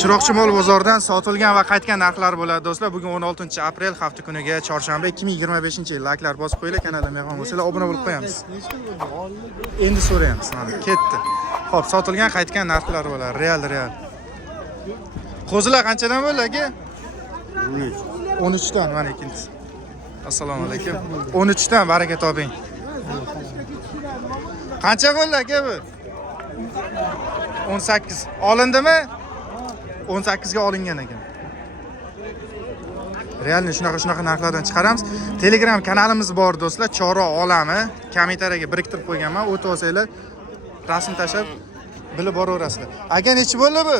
Chiroqchi mol bozoridan sotilgan va qaytgan narxlar bo'ladi do'stlar. Bugun 16-aprel hafta kuniga chorshanba 2025-yil. Layklar bosib qo'yinglar, kanalga mehmon bo'lsanglar obuna bo'lib qo'yamiz. Endi so'raymiz, mana ketdi. Xo'p, sotilgan qaytgan narxlar bo'ladi. Real. Qo'zilar qanchadan bo'ladi aka? 13 dan mana ikkinchisi. Assalomu alaykum. 13 dan baraka toping. Qancha bo'ldi aka bu? 18. Olindimi? 18 ga olingan ekan. Realni shunaqa narxlardan chiqaramiz. Telegram kanalimiz bor do'stlar, Chorroq olami. Kommentariyaga biriktirib qo'yganman. O'tib olsanglar, rasm tashlab bilib boraverasizlar. Aka nechi bo'ldi bu?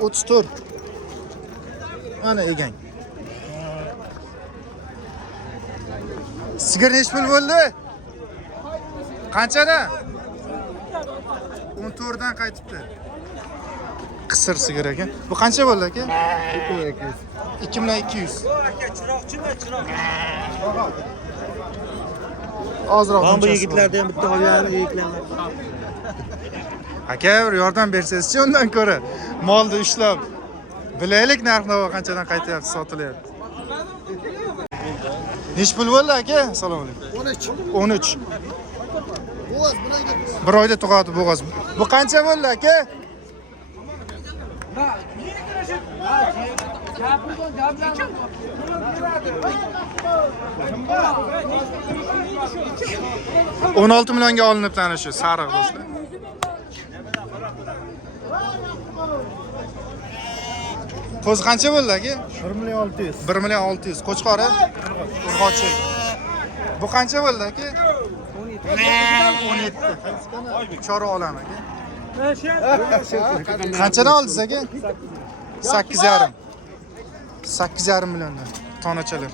34. Mana egang. Sigir nechi pul bo'ldi? Qanchada? 14 dan qaytibdi. Qisir sigir ekan. Bu qancha bo'ldi aka? 2200. Ozroq. Men bu yigitlarda ham bitta olgan yigitlar. Aka, bir yordam bersangiz-chi undan ko'ra. Molni ushlab bilaylik narx-navo qanchadan qaytyapti, sotilyapti. Nech pul bo'ldi aka? Assalomu alaykum. 13. Bir oyda tug'adi bo'g'oz. Bu qancha bo'ldi aka? $16 millionga olinibdi ana shu sariq do'stlar. 'Qo'zi qancha bo'ldi aka? 1.600.000. 1.600.000. Qo'chqori? Urg'ochi. Bu qancha bo'ldi aka? 17. Chorroq olami aka. Qanchadan oldingiz aka? 8.5. 8.5 milliondan tonachalar.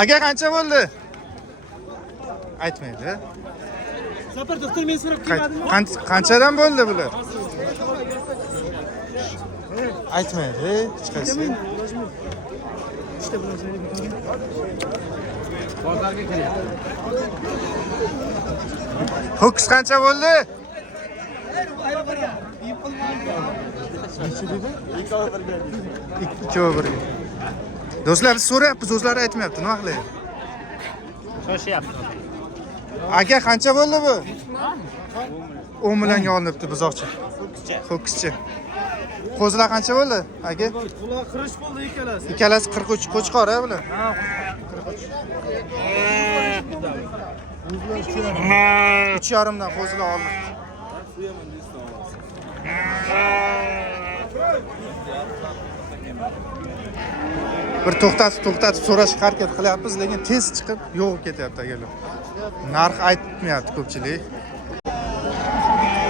Aka qancha bo'ldi? Aytmaydi. Sapar doktor men so'rab kelmadimmi? Qanchadan bo'ldi bular? Aytmaydi, hech qaysi. İşte bunu söyleyeyim. Bozorga kelyapti. Ho'kiz qancha bo'ldi? Ikkovi birga. Do'stlar, biz so'rayapmiz, o'zlari aytmayapti, nima qilayapti? Shoshyapti. Aka qancha bo'ldi bu? 10 millionga olinibdi buzoqcha. Ho'kizcha. Qo'zilar qancha bo'ldi? Aka? Ular qirish bo'ldi ikkalasi. Ikkalasi 43 qo'chqori bular. Ha, 3.5 dan qo'zilar oldi. Bir to'xtatib so'rash harakat qilyapmiz, lekin tez chiqib yo'q ketyapti akalar. Narx aytmayapti ko'pchilik.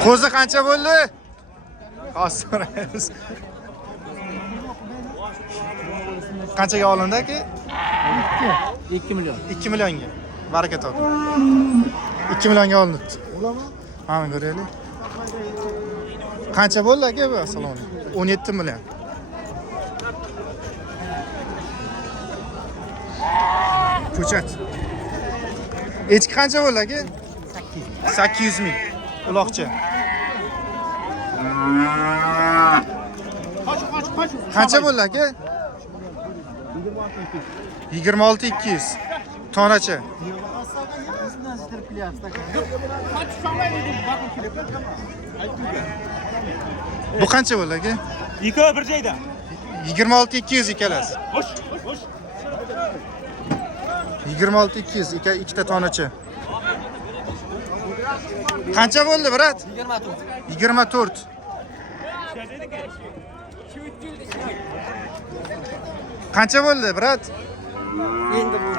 Qo'zi qancha bo'ldi? Hozir so'raymiz. Qanchaga olindi aka? 2 million. 2 millionga. Baraka toping. 2 millionga olindi. Bo'lami? Mana ko'raylik. Qancha bo'ldi aka bu? Assalomu alaykum. 17 million. Ko'chat. Echki qancha bo'ldi aka? 800 ming. Uloqcha. Qancha bo'ldi aka? 26.200. Tonacha. Bu qancha bo'ldi aka? Ikkovi bir joyda. 26.200 ikkalasi. 26.200 ikkita tonacha. Qancha bo'ldi, brat? 24. Qancha bo'ldi, brat? Endi bu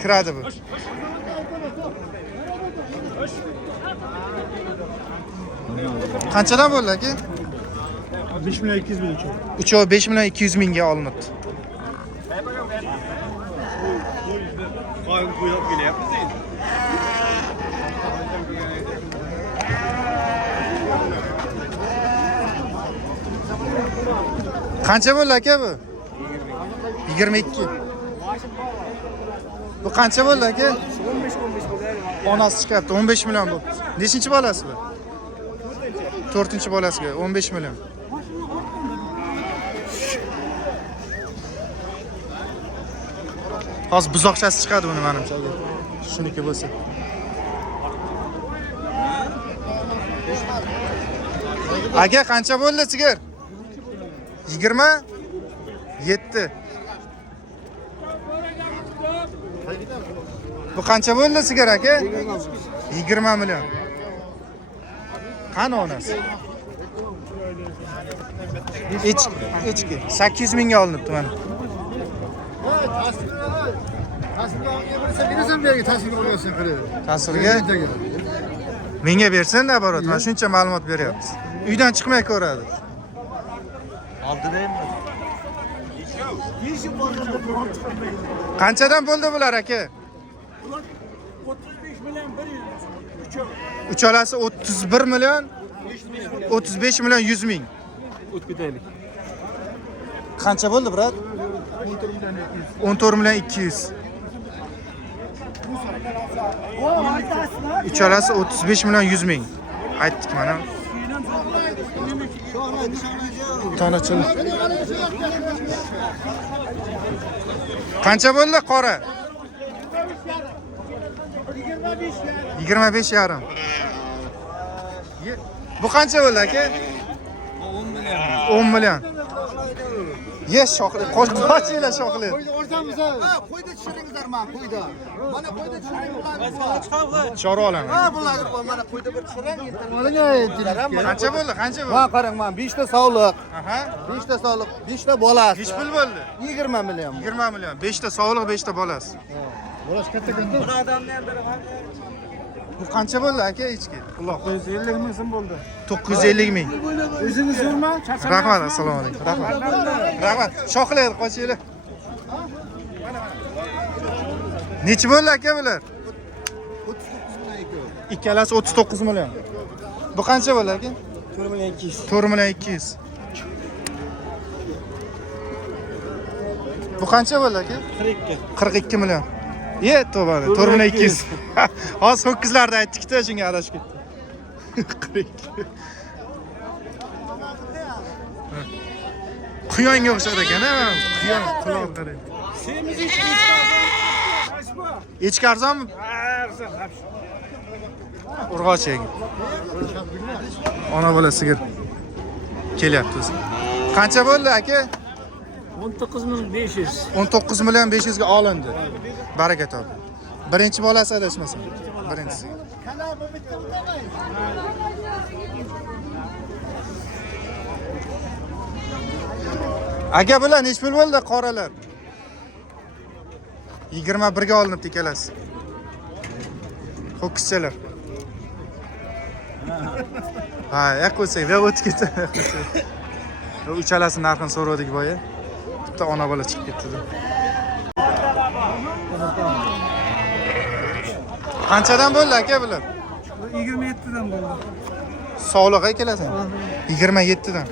Kiradi bu. Qanchadan bo'ldi aka? 5.200.000 uchun. Uchovi 5.200 mingga olinibdi. Qo'yib qo'yib kelyapmiz endi. Qancha bo'ldi aka bu? 22. Bu qancha bo'ldi aka? 15 bo'ldi. Onasi chiqyapti 15 million bo'ldi. Nechinchi bolasi bu? 4-chi bolasiga 15 million. Hozir buzoqchasi chiqadi buni menimcha. Shuniki bo'lsa. Aka qancha bo'ldi sigir? 27. Bu qancha bo'ldi sigir aka? 20 million. Qani onasi? Echki 8 mingga olinibdi mana. Tasvirga menga bersin-da barot. Mana shuncha ma'lumot beryapmiz. Uydan chiqmay ko'radi. Qanchadan bo'ldi bular aka? 35 million 100. Uchalasi 31 million 35 million 100 ming. O't ketaylik. Qancha bo'ldi brat? 14 million 200. Uchalasi 35 million 100 ming. Aytdik mana. Tanachilar. Qancha bo'ldi qora? 25 yarim. Bu qancha bo'ldi aka? 10 million. Yes, shoqli. Qo'shinglar shoqli. Qo'yda tushiringizlar mana qo'yda. Mana qo'yda tushiringizlar. Chora olaman. Ha, bularni mana qo'yda bir tushiring. Qancha bo'ldi? Qancha bo'ldi? Mana qarang, mana 5 ta sog'liq. Aha. 5 ta sog'liq, 5 ta bolasi. Nech pul bo'ldi? 20 million. 20 million. 5 ta sog'liq, 5 ta bolasi. Bolas katta-katta. Buni odamni ham biri Bu qancha bo'ldi aka ichki? Alloh 950 ming so'm bo'ldi. 950 ming. O'zingiz zo'rmi? Rahmat, assalomu alaykum. Rahmat. Rahmat. Shoqlaydi, qochinglar. Nechi bo'ldi aka bular? 39 million. Ikkalasi 39 million. Bu qancha bo'ldi aka? 4 million 200. 4 million 200. Bu qancha bo'ldi aka? 42. 42 million. Ye, tobani 4 million 200. Hozir ho'kizlarda aytdik-da, shunga adashib ketdim. 42. Quyonga o'xshar ekan-a, mana quyon quloq qarang. Semiz Echki arzonmi? arzon. Urg'och yeng. Ona bola sigir kelyapti o'zi. Qancha bo'ldi aka? 19 ming 500. 19 million 500 ga olindi. Baraka top. Birinchi bolasi adashmasam. Birinchisi. Aka bular nech pul bo'ldi qoralar? 21 ga olinibdi ikkalasi. Ho'kizchalar. Ha, yaqqo'sang, va o'tib ketdi. Uchalasi narxini so'radik boya. Bitta ona bola chiqib ketdi. Qanchadan bo'ldi aka bular? 27 dan bo'ldi. Sog'liq kelasan. 27 dan.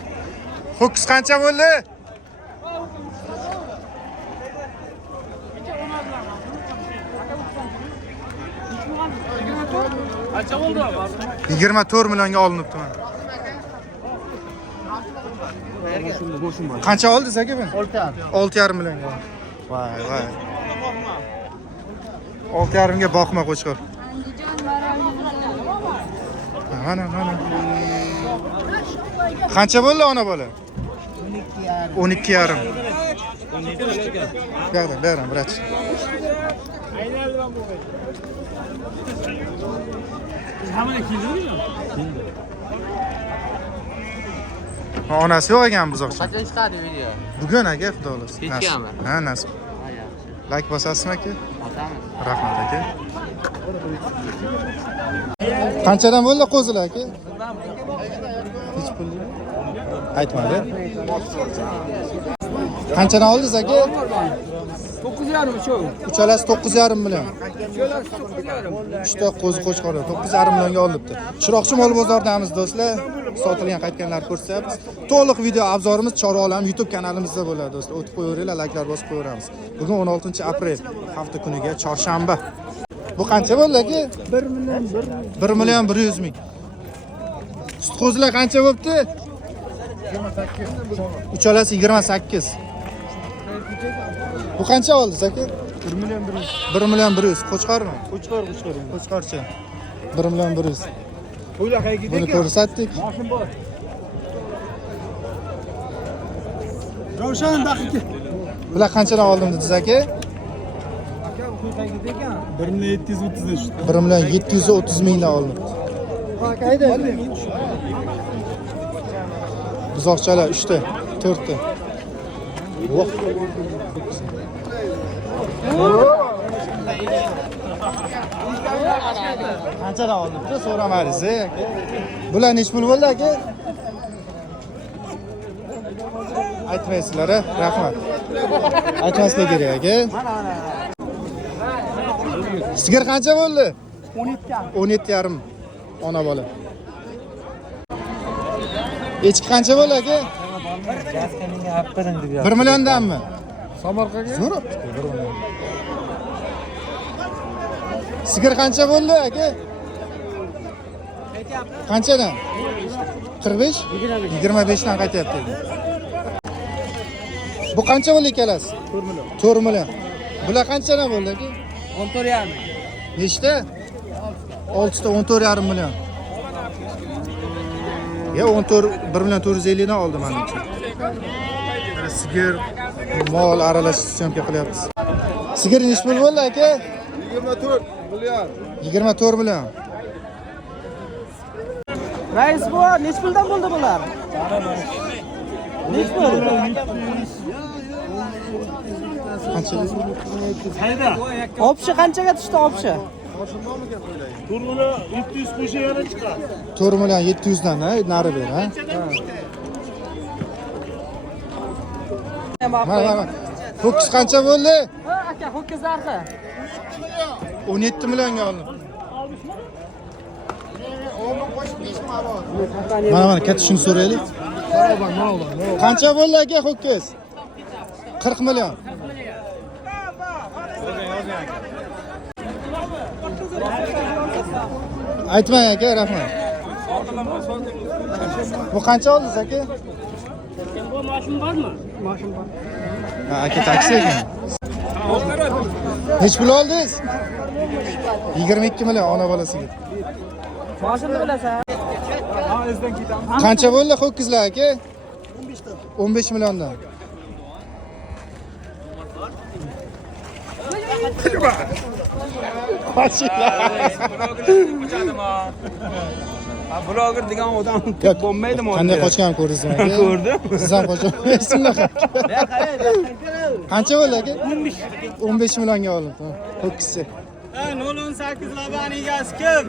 Ho'kiz qancha bo'ldi? Qancha bo'ldi? 24 millionga olinibdi mana. Qancha oldingiz aka buni? 6,5 millionga. Voy, voy. 6,5 ga boqma qo'chqor. Mana. Qancha bo'ldi ona bola? 12,5. Berdim, brat. Hamma keldimi? Onasi yo'q ekan buzoqcha. Qachon chiqadi video? Bugun aka, xudo xolasa. Kechgami? Ha, nasib. Like bosasizmi aka? Otamiz. Rahmat aka. Qanchadan bo'ldi qo'zilar aka? Hech pul aytmadi. Qanchadan oldingiz aka? 9,5 shu. Uchalasi 9,5 million. Uchalasi 9,5. Uchta qo'zi qo'chqorlar 9,5 millionga olibdi. Chiroqchi mol bozoridamiz do'stlar. Sotilgan qaytganlarni ko'rsatamiz. To'liq video obzorimiz Chora Olam YouTube kanalimizda bo'ladi do'stlar. O'tib qo'yaveringlar, like'lar bosib qo'yaveramiz. Bugun 16 aprel, hafta kuniga chorshanba. Bu qancha bo'ldi aka? 1 million 100 ming. Sutqo'zilar qancha bo'libdi? 28. Uchalasi 28. Bu qancha oldi aka? 1 million 100. 1 million 100. Qo'chqormi? Qo'chqor. Qo'chqorcha. 1 million 100. Qo'ylar qayerga Buni ko'rsatdik. Mashin bor. Ravshan daqiqa. Bular qanchadan oldim dedingiz aka? Aka bu qayerga ekan? 1 million 730 dan 1 million 730 mingdan oldim. Aka hayda. Buzoqchalar 3 ta, 4 ta. Voh. Qanchadan oldingiz? So'ramadingiz aka. Bular nech pul bo'ldi aka? Aytmaysizlar, rahmat. Aytmaslik kerak aka. Sigir qancha bo'ldi? 17,5. Ona bola. Echki qancha bo'ldi aka? 1 milliondanmi? Samarqandga. Zo'rib. Sigir qancha bo'ldi aka? Qanchadan? 45? 25 dan qaytyapti. Bu qancha bo'ldi ikkalasi? 4 million. 4 million. Bular qanchadan bo'ldi aka? 14,5. Nechta? 6 ta 14,5 million. Ya 14 1 million 450 dan oldim menimcha. Sigir mol aralash syomka qilyapmiz. Sigir nech pul bo'ldi aka? 24 million. 24 million. Rais bu nech puldan bo'ldi bular? Nech pul? Qancha? Opshi qanchaga tushdi opshi? 4 million 700 qo'sha yana chiqadi. 4 million 700 dan, nari ber, ha? Mana. Ho'kiz qancha bo'ldi? Ha aka, ho'kiz narxi. 17 millionga oldim. Mana katta shuni so'raylik. Qancha bo'ldi aka ho'kiz? 40 million. Aytmang aka, rahmat. Bu qancha oldingiz aka? Bu mashin bormi? Ha, aka taksi ekan. Nech pul oldingiz? 22 million ona bolasiga. Mashinni bilasan. Qancha bo'ldi ho'kizlar aka? 15 milliondan. Bloger degan odam bo'lmaydimi? Qanday qochgan ko'rdingizmi aka? Ko'rdim. Siz ham qochmaysiz unaqa. Qancha bo'ldi aka? 15 millionga oldim. Ho'kizcha. 018 labani egasi kim?